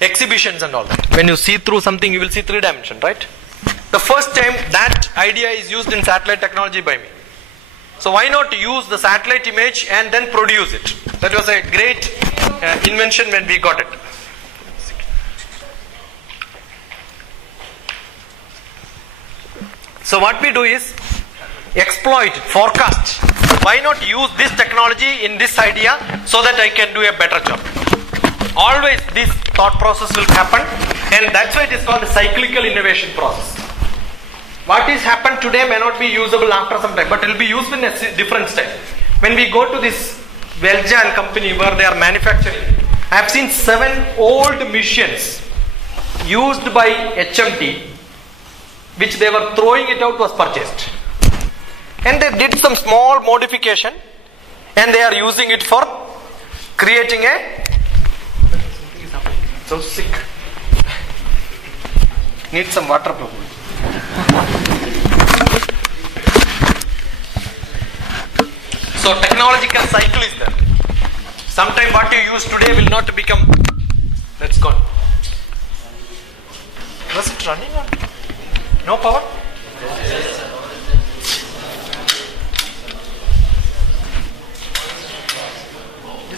exhibitions and all that. When you see through something, you will see 3 dimension, right? The first time that idea is used in satellite technology by me. So why not use the satellite image and then produce it? That was a great invention when we got it. So what we do is exploit, forecast. Why not use this technology in this idea so that I can do a better job? Always this thought process will happen, and that's why it is called the cyclical innovation process. What is happened today may not be usable after some time, but it will be used in a different style. When we go to this Veljan company where they are manufacturing, I have seen 7 old machines used by HMT, which they were throwing it out, was purchased. And they did some small modification, and they are using it for creating a... So sick. Need some water probably. So technological cycle is there. Sometime what you use today will not become... That's gone. Was it running on? No power? Yes.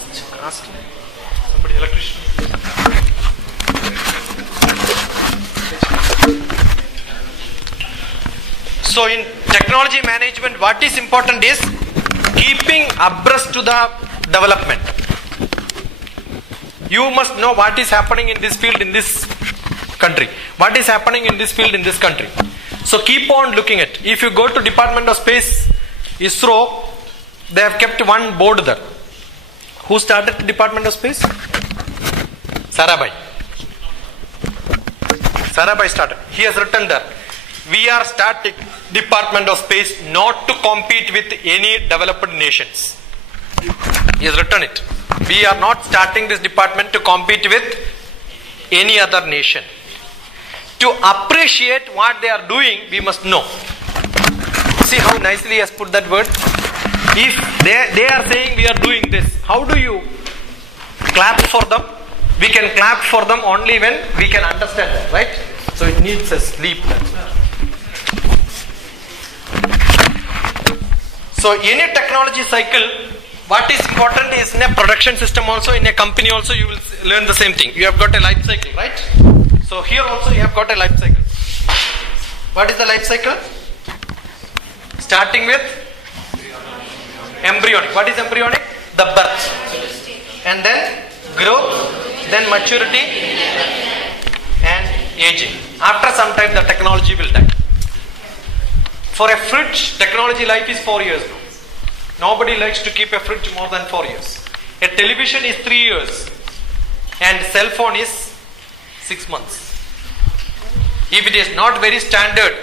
Just ask somebody, electrician. So in technology management, what is important is keeping abreast to the development. You must know what is happening in this field in this country. What is happening in this field in this country. So keep on looking at. If you go to Department of Space, ISRO, they have kept one board there. Who started Department of Space? Sarabhai. Sarabhai started. He has written there. We are starting Department of Space not to compete with any developed nations. He has written it. We are not starting this department to compete with any other nation. To appreciate what they are doing, we must know. See how nicely he has put that word? If they are saying we are doing this, how do you clap for them? We can clap for them only when we can understand them, right? So it needs a sleep. So any technology cycle, what is important is in a production system also, in a company also, you will learn the same thing. You have got a life cycle, right? So here also you have got a life cycle. What is the life cycle? Starting with embryonic. What is embryonic? The birth. And then growth, then maturity and aging. After some time the technology will die. For a fridge, technology life is 4 years now. Nobody likes to keep a fridge more than 4 years. A television is 3 years. And cell phone is 6 months. If it is not very standard,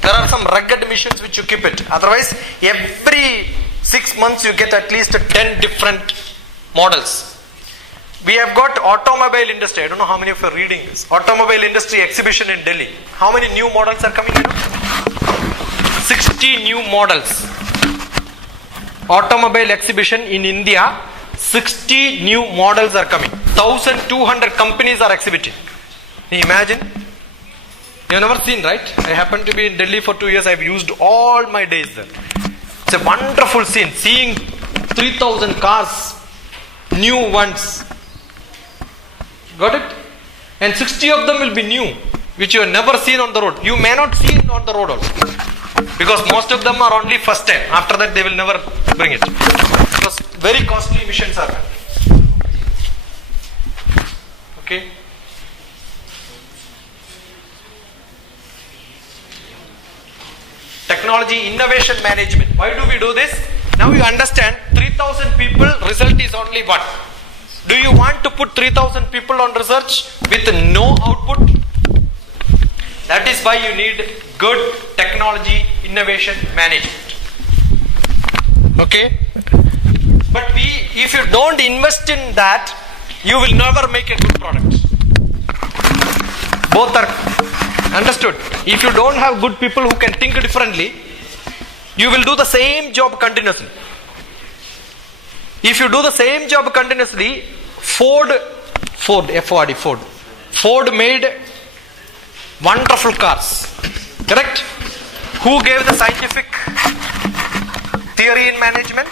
there are some rugged machines which you keep it. Otherwise, every 6 months you get at least 10 different models. We have got automobile industry. I don't know how many of you are reading this. Automobile industry exhibition in Delhi. How many new models are coming in? 60 new models. Automobile exhibition in India. 60 new models are coming. 1,200 companies are exhibiting. Can you imagine? You have never seen, right? I happen to be in Delhi for 2 years. I have used all my days there. It's a wonderful scene. Seeing 3,000 cars, new ones. Got it? And 60 of them will be new, which you have never seen on the road. You may not see it on the road also. Because most of them are only first time. After that they will never bring it. Because very costly missions are there. Okay. Technology innovation management. Why do we do this? Now you understand 3,000 people, result is only one. Do you want to put 3,000 people on research with no output? That is why you need good technology innovation management. Okay? But if you don't invest in that, you will never make a good product. Both are understood. If you don't have good people who can think differently, you will do the same job continuously. If you do the same job continuously, Ford made wonderful cars. Correct? Who gave the scientific theory in management?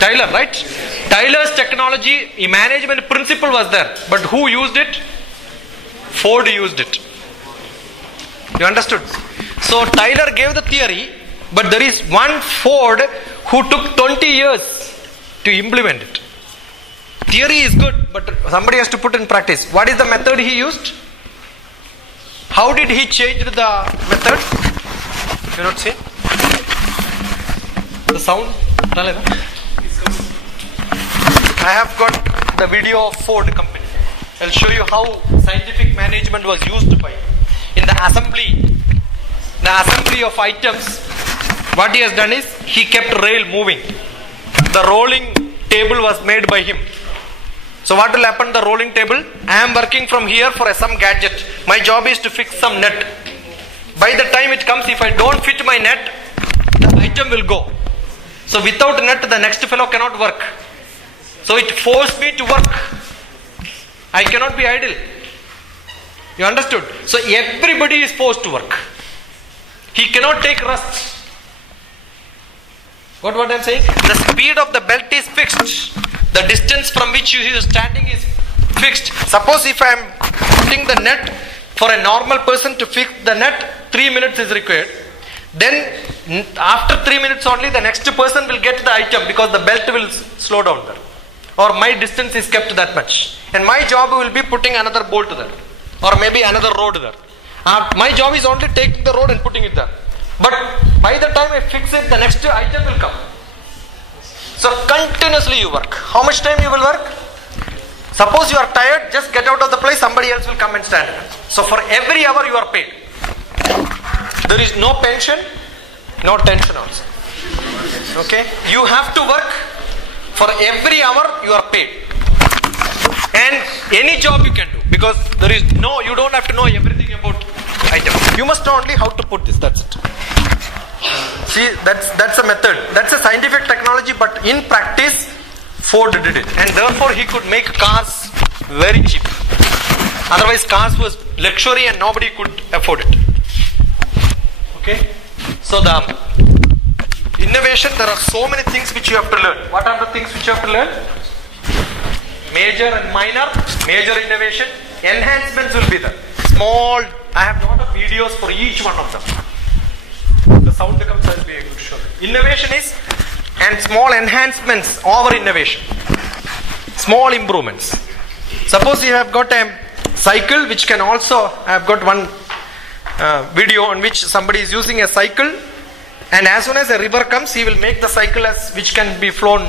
Tyler, right? Tyler's technology, management principle was there. But who used it? Ford used it. You understood? So Tyler gave the theory, but there is one Ford who took 20 years to implement it. Theory is good, but somebody has to put in practice. What is the method he used? How did he change the method? You not see? The sound? I have got the video of Ford company. I'll show you how scientific management was used by in the assembly of items. What he has done is he kept rail moving. The rolling table was made by him. So what will happen the rolling table? I am working from here for some gadget. My job is to fix some net. By the time it comes, if I don't fit my net, the item will go. So without net, the next fellow cannot work. So it forced me to work. I cannot be idle. You understood? So everybody is forced to work. He cannot take rest. What I am saying? The speed of the belt is fixed. The distance from which you are standing is fixed. Suppose if I am putting the net, for a normal person to fix the net, 3 minutes is required. Then after 3 minutes only the next person will get the item because the belt will slow down there. Or my distance is kept that much. And my job will be putting another bolt there. Or maybe another rod there. My job is only taking the rod and putting it there. But by the time I fix it, the next item will come. So continuously you work. How much time you will work? Suppose you are tired, just get out of the place, somebody else will come and stand. So for every hour you are paid. There is no pension, no tension also. Okay? You have to work. For every hour you are paid. And any job you can do. Because there is no, you don't have to know everything about item. You must know only how to put this, that's it. See, that's a method. That's a scientific technology, but in practice, Ford did it. And therefore he could make cars very cheap. Otherwise cars was luxury and nobody could afford it. Okay? So the innovation, there are so many things which you have to learn. What are the things which you have to learn? Major and minor, major innovation, enhancements will be there. Small, I have lot of videos for each one of them. The sound becomes, I will be able to show you. Innovation is, and small enhancements over innovation. Small improvements. Suppose you have got a cycle which can also, I have got one video on which somebody is using a cycle, and as soon as a river comes, he will make the cycle as which can be flown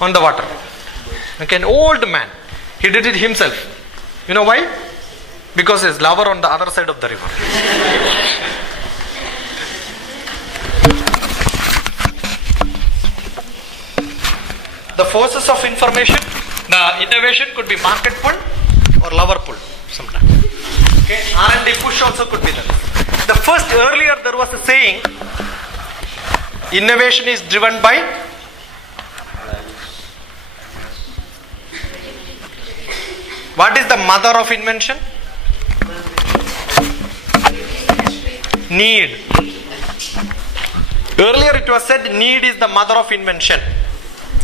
on the water. Okay, an old man, he did it himself. You know why? Because his lover on the other side of the river. The forces of information, the innovation could be market pull or lover pull sometimes. Okay, R&D push also could be there. The first, earlier there was a saying, Innovation is driven by what is the mother of invention? Need. Earlier it was said need is the mother of invention.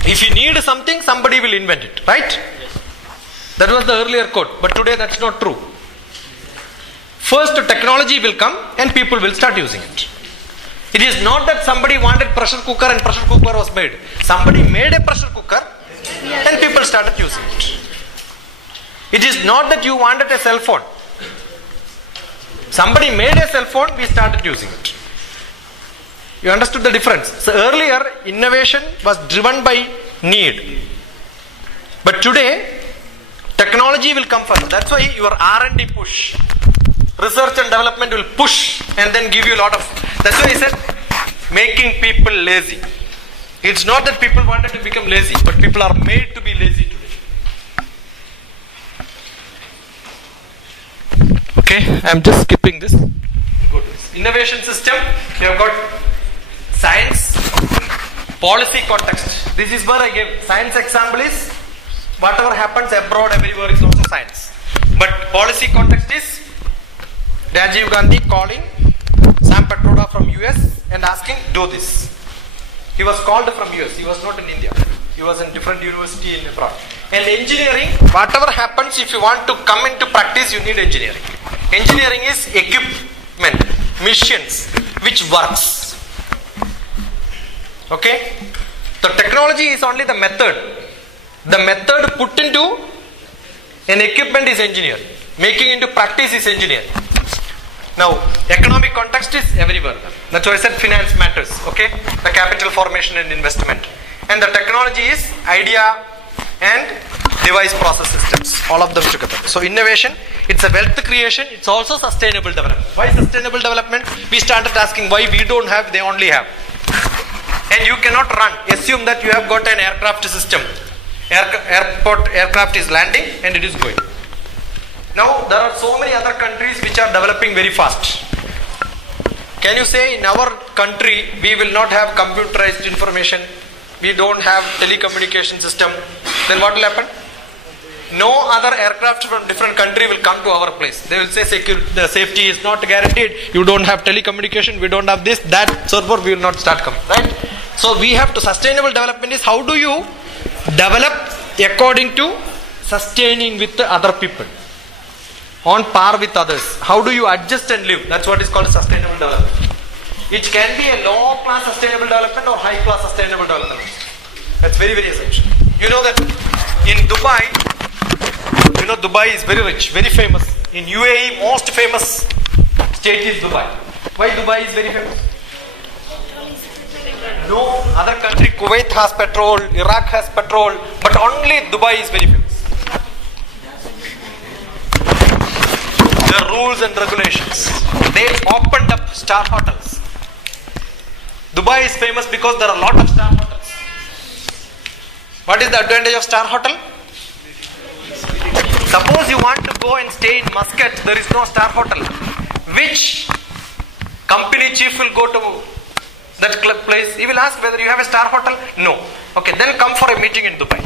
If you need something, somebody will invent it, right? That was the earlier quote, but today that's not true. First technology will come and people will start using it. It is not that somebody wanted pressure cooker and pressure cooker was made. Somebody made a pressure cooker and people started using it. It is not that you wanted a cell phone. Somebody made a cell phone, we started using it. You understood the difference? So earlier innovation was driven by need. But today technology will come first. That's why your R&D push, research and development will push and then give you a lot of. That's why I said making people lazy. It's not that people wanted to become lazy, but people are made to be lazy today. Okay, I'm just skipping this. Go to this. Innovation system, we have got science, policy context. This is where I gave science example is whatever happens abroad everywhere is also science. But policy context is Rajiv Gandhi calling Sam Petroda from US and asking do this. He was called from US, he was not in India. He was in different university in abroad. And engineering, whatever happens, if you want to come into practice, you need engineering. Engineering is equipment, machines, which works. Okay? The technology is only the method. The method put into an equipment is engineering. Making into practice is engineering. Now, economic context is everywhere. That's why I said finance matters. Okay? The capital formation and investment. And the technology is idea and device process systems. All of them together. So, innovation, it's a wealth creation. It's also sustainable development. Why sustainable development? We started asking why we don't have, they only have. And you cannot run. Assume that you have got an aircraft system. Aircraft is landing and it is going. Now there are so many other countries which are developing very fast. Can you say in our country we will not have computerized information? We don't have telecommunication system. Then what will happen? No other aircraft from different country will come to our place. They will say the safety is not guaranteed. You don't have telecommunication. We don't have this, that. Therefore we will not start coming. Right? So we have to, sustainable development is how do you develop according to sustaining with the other people, on par with others. How do you adjust and live? That's what is called sustainable development. It can be a low class sustainable development or high class sustainable development. That's very, very essential. You know that in Dubai, you know Dubai is very rich, very famous. In UAE, most famous state is Dubai. Why Dubai is very famous? No other country, Kuwait has petrol, Iraq has petrol, but only Dubai is very famous. The rules and regulations. They opened up star hotels. Dubai is famous because there are a lot of star hotels. What is the advantage of star hotel? Suppose you want to go and stay in Muscat, there is no star hotel. Which company chief will go to that place? He will ask whether you have a star hotel? No. Okay, then come for a meeting in Dubai.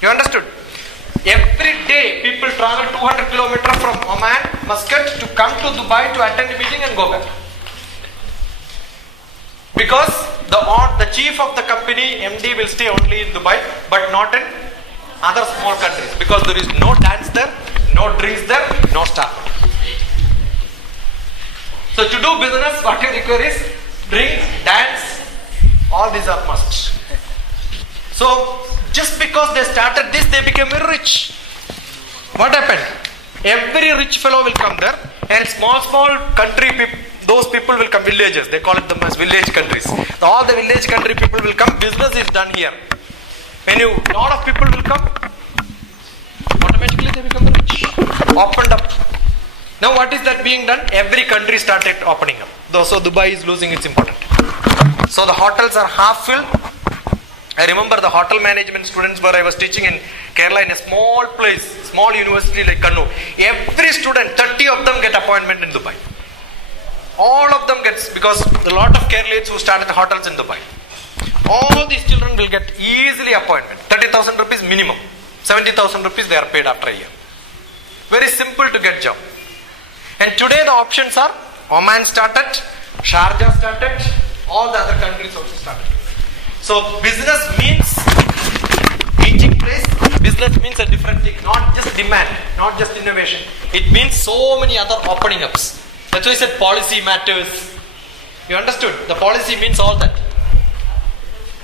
You understood? Every day people travel 200 kilometers from Oman, Muscat to come to Dubai to attend a meeting and go back. Because the chief of the company, MD, will stay only in Dubai but not in other small countries because there is no dance there, no drinks there, no star. So to do business, what you require is drink, dance, all these are must. So just because they started this, they became very rich. What happened? Every rich fellow will come there and small country people, those people will come, villages, they call it them as village countries. All the village country people will come, business is done here. When lot of people will come, automatically they become rich. Opened up. Now what is that being done? Every country started opening up. So Dubai is losing its importance. So the hotels are half filled. I remember the hotel management students where I was teaching in Kerala in a small place, small university like Kannur. Every student, 30 of them get appointment in Dubai. all of them gets, because a lot of Keralians who started hotels in Dubai, all these children will get easily appointment. 30,000 rupees minimum. 70,000 rupees they are paid after a year. Very simple to get job. And today the options are Oman started, Sharjah started, all the other countries also started. So business means meeting place. Business means a different thing, not just demand, not just innovation. It means so many other opening ups. That's why I said policy matters. You understood? The policy means all that.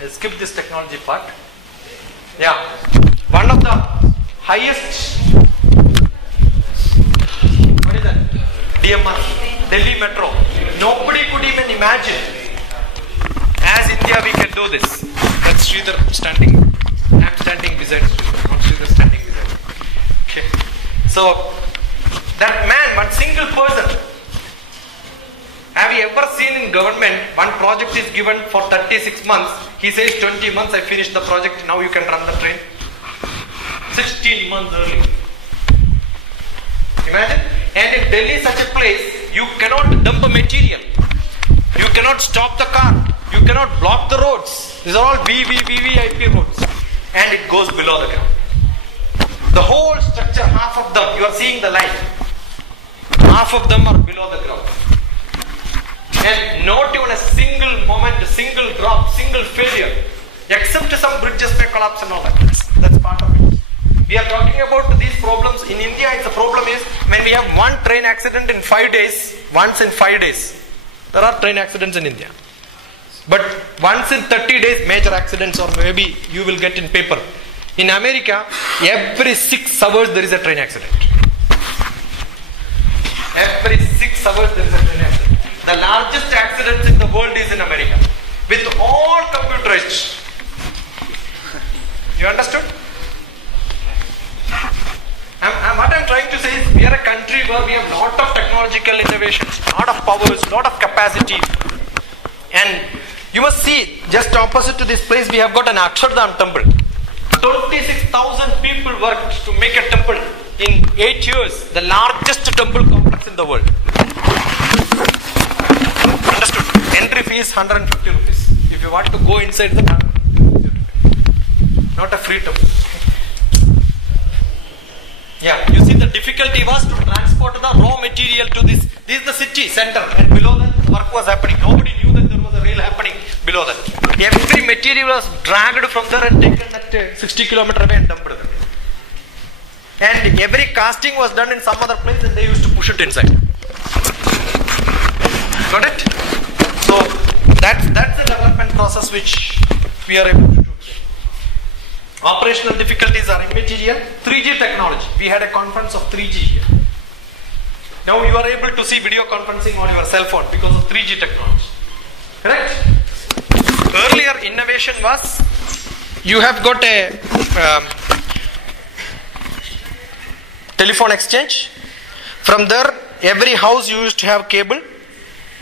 I'll skip this technology part. Yeah. One of the highest, what is that? DMR, Delhi Metro. Nobody could even imagine. As India we can do this. That's Sridhar standing. I'm standing beside Sridhar, not Sridhar standing beside me. Okay. So, that man, one single person. Have you ever seen in government, one project is given for 36 months, he says 20 months I finished the project, now you can run the train. 16 months early. Imagine. And in Delhi, such a place, you cannot dump a material. You cannot stop the car. You cannot block the roads. These are all VVIP roads. And it goes below the ground. The whole structure, half of them, you are seeing the line. Half of them are below the ground. And not even a single moment, a single drop, single failure. Except some bridges may collapse and all that. That's part of it. We are talking about these problems. In India, the problem is when we have one train accident in 5 days, once in 5 days. There are train accidents in India. But once in 30 days, major accidents, or maybe you will get in paper. In America, every 6 hours there is a train accident. Every 6 hours there is a train accident. The largest accidents in the world is in America. With all computerized. You understood? What I'm trying to say is, we are a country where we have lot of technological innovations, lot of powers, lot of capacity. And you must see, just opposite to this place, we have got an Akshardham temple. 26,000 people worked to make a temple in 8 years, the largest temple complex in the world. Understood? Entry fee is 150 rupees. If you want to go inside the temple, not a free temple. Yeah, you see the difficulty was to transport the raw material to this. This is the city center, and below that work was happening. Nobody knew that there was a rail happening below that. Every material was dragged from there and taken at 60 km away and dumped there. And every casting was done in some other place and they used to push it inside. Got it? So that's the development process which we are able to do. Operational difficulties are immaterial. 3G technology. We had a conference of 3G here. Now you are able to see video conferencing on your cell phone because of 3G technology. Correct? Earlier innovation was, you have got a telephone exchange. From there, every house you used to have cable.